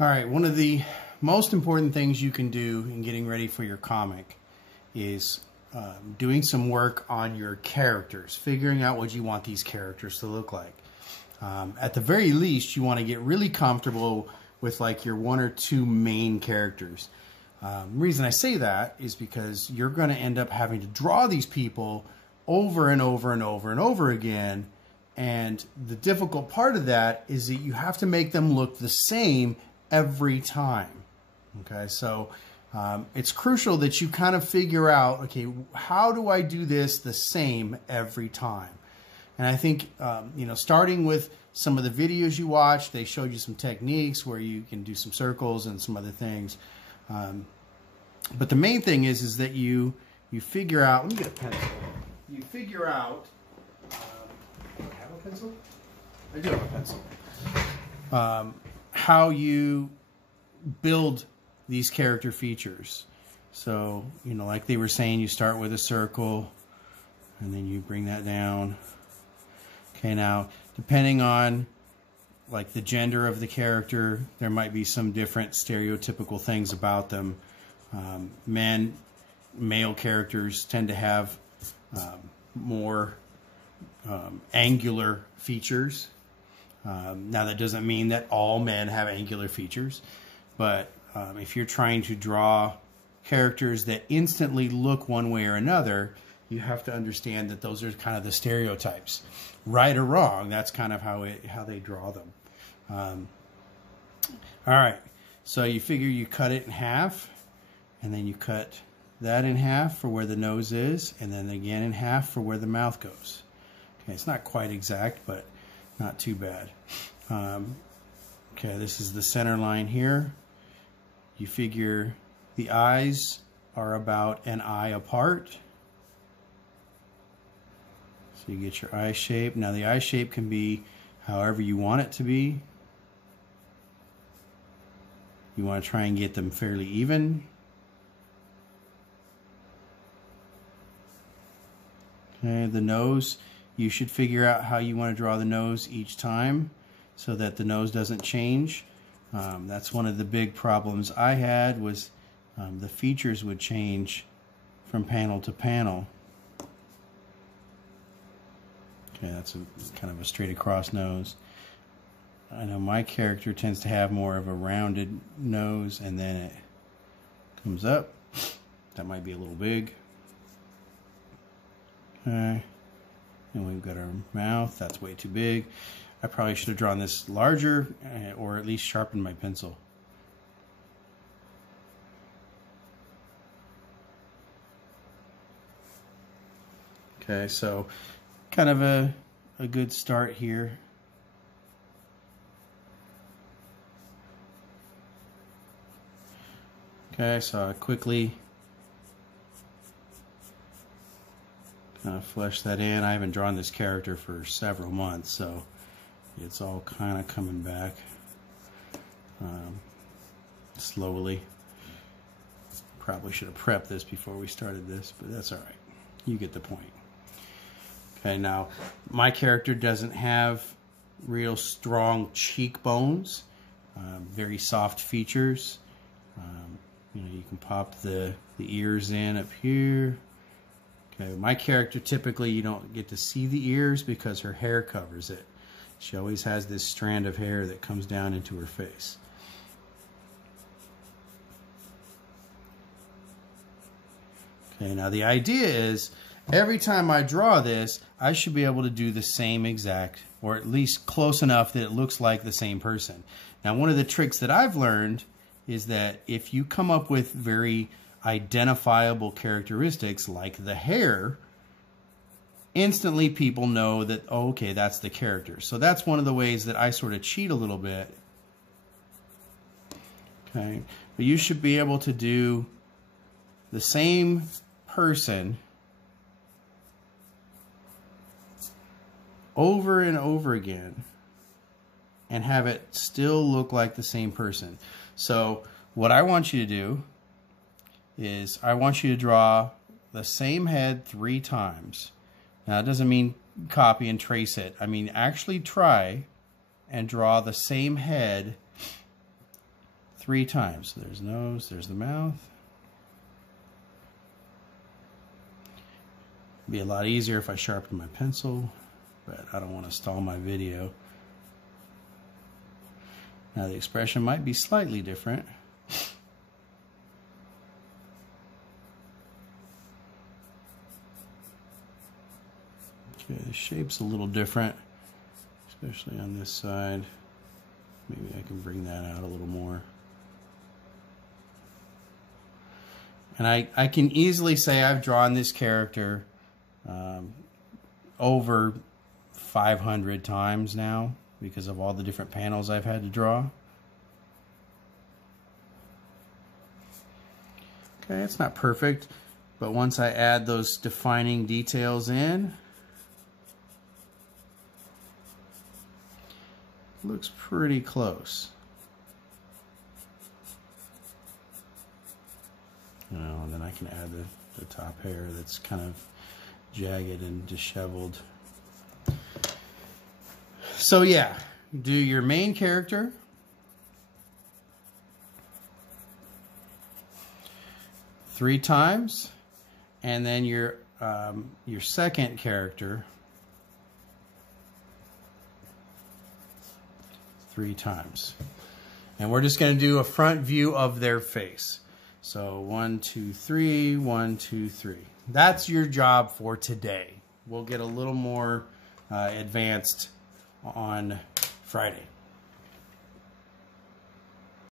All right, one of the most important things you can do in getting ready for your comic is doing some work on your characters, figuring out what you want these characters to look like. At the very least, you want to get really comfortable with like your one or two main characters. The reason I say that is because you're going to end up having to draw these people over and over and over and over again. And the difficult part of that is that you have to make them look the same every time. Okay, so it's crucial that you kind of figure out, okay, how do I do this the same every time? And I think, starting with some of the videos you watch, they showed you some techniques where you can do some circles and some other things. But the main thing is that you figure out, let me get a pencil. You figure out, do I have a pencil? I do have a pencil. How you build these character features. So, like they were saying, you start with a circle and then you bring that down. Okay, now, depending on like the gender of the character, there might be some different stereotypical things about them. Male characters tend to have more angular features. Now, that doesn't mean that all men have angular features, but if you're trying to draw characters that instantly look one way or another, you have to understand that those are kind of the stereotypes. Right or wrong, that's kind of how they draw them. All right, so you figure you cut it in half, and then you cut that in half for where the nose is, and then again in half for where the mouth goes. Okay, it's not quite exact, but not too bad. Okay, this is the center line here. You figure the eyes are about an eye apart. So you get your eye shape. Now the eye shape can be however you want it to be. You want to try and get them fairly even. Okay, the nose, you should figure out how you want to draw the nose each time so that the nose doesn't change. That's one of the big problems I had was the features would change from panel to panel. Okay, that's kind of a straight across nose. I know my character tends to have more of a rounded nose and then it comes up. That might be a little big. Okay, and we've got our mouth. That's way too big. I probably should have drawn this larger or at least sharpened my pencil. Okay, so kind of a good start here. Okay, so I quickly kind of flesh that in. I haven't drawn this character for several months, so it's all kind of coming back slowly. Probably should have prepped this before we started this, but that's all right. You get the point. Okay, now my character doesn't have real strong cheekbones, very soft features. You can pop the ears in up here. Okay, my character typically you don't get to see the ears because her hair covers it. She always has this strand of hair that comes down into her face. Okay, now the idea is every time I draw this, I should be able to do the same exact, or at least close enough that it looks like the same person. Now, one of the tricks that I've learned is that if you come up with very identifiable characteristics like the hair, instantly people know that, oh, okay, that's the character. So that's one of the ways that I sort of cheat a little bit. Okay, but you should be able to do the same person over and over again and have it still look like the same person. So what I want you to do is I want you to draw the same head 3 times. Now, it doesn't mean copy and trace it. I mean, actually try and draw the same head 3 times. There's nose, there's the mouth. It'd be a lot easier if I sharpened my pencil, but I don't want to stall my video. Now the expression might be slightly different. Okay, the shape's a little different, especially on this side. Maybe I can bring that out a little more. And I can easily say I've drawn this character over 500 times now because of all the different panels I've had to draw. Okay, it's not perfect, but once I add those defining details in, it looks pretty close. And then I can add the top hair that's kind of jagged and disheveled. So yeah, do your main character, three times, and then your second character 3 times. And we're just going to do a front view of their face. So 1, 2, 3, 1, 2, 3. That's your job for today. We'll get a little more advanced on Friday.